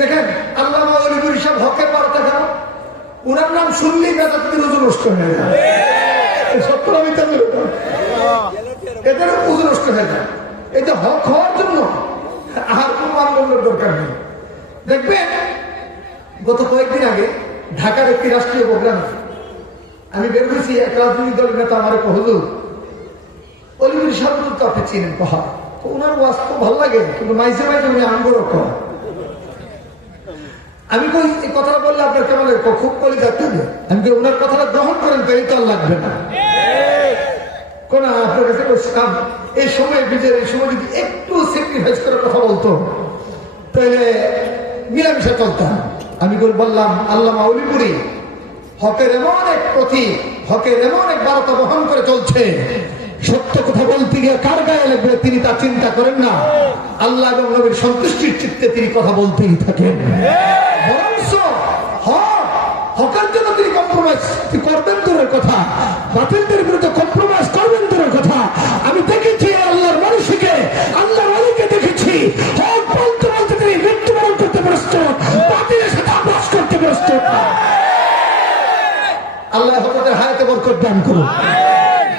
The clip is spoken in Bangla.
দেখেন আল্লামা ওলিপুরি সাহেব হকের বার্তা কেন? উনার নাম শুনলেই বেদাতের ওজন নষ্ট হয়ে যায়। সত্য মিথ্যা এদের ওজন নষ্ট হয়ে যায়। এটা হক হওয়ার জন্য আর কোনো আন্দোলনের দরকার নেই। দেখবেন গত কয়েকদিন আগে ঢাকার একটি রাষ্ট্রীয় প্রোগ্রামে আমি বের হয়েছি, এক রাজনৈতিক দলের নেতা আমার হুজুর অলিপুরি সাহেব তো আপনি চিনেন কহা, তো ওনার ওয়াজ তো ভালো লাগে, কিন্তু মাইসে মাইসে উনি আঙ্গুরও করা। আমি কই এই কথাটা বললে আপনার কেমন লাগে? খুব কলি থাকতে হবে। আমি কই ওনার কথাটা গ্রহণ করেন তো এই তো আর লাগবে না কোন আপনার কাছে এই সময় বিজয়ের এই সময় যদি একটু স্যাক্রিফাইস করে কথা বলতো তাহলে মিলামিশা চলতাম। আমি বললাম আল্লামা ওলিপুরি হকের এমন এক প্রতীক, হকের এমন এক বার্তা বহন করে চলছে, সত্য কথা বলতে গিয়ে কার গায়ে লাগবে তিনি তা চিন্তা করেন না। আল্লাহ এবং নবীর সন্তুষ্টির চিত্তে তিনি কথা বলতেই থাকেন। বরঞ্চ হকের জন্য তিনি কম্প্রোমাইজ করবেন দূরের কথা, বাতিলদের বিরুদ্ধে কম্প্রোমাইজ করবেন দূরের কথা। আমি দেখেছি আল্লাহর মানুষকে, আল্লাহর অলিকে দেখেছি হক বলতে বলতে তিনি মৃত্যুবরণ করতে ব্যস্ত, বাতিলের সাথে আবাস করতে ব্যস্ত। আল্লাহ হকের হায়াতে বরকত দান করুন।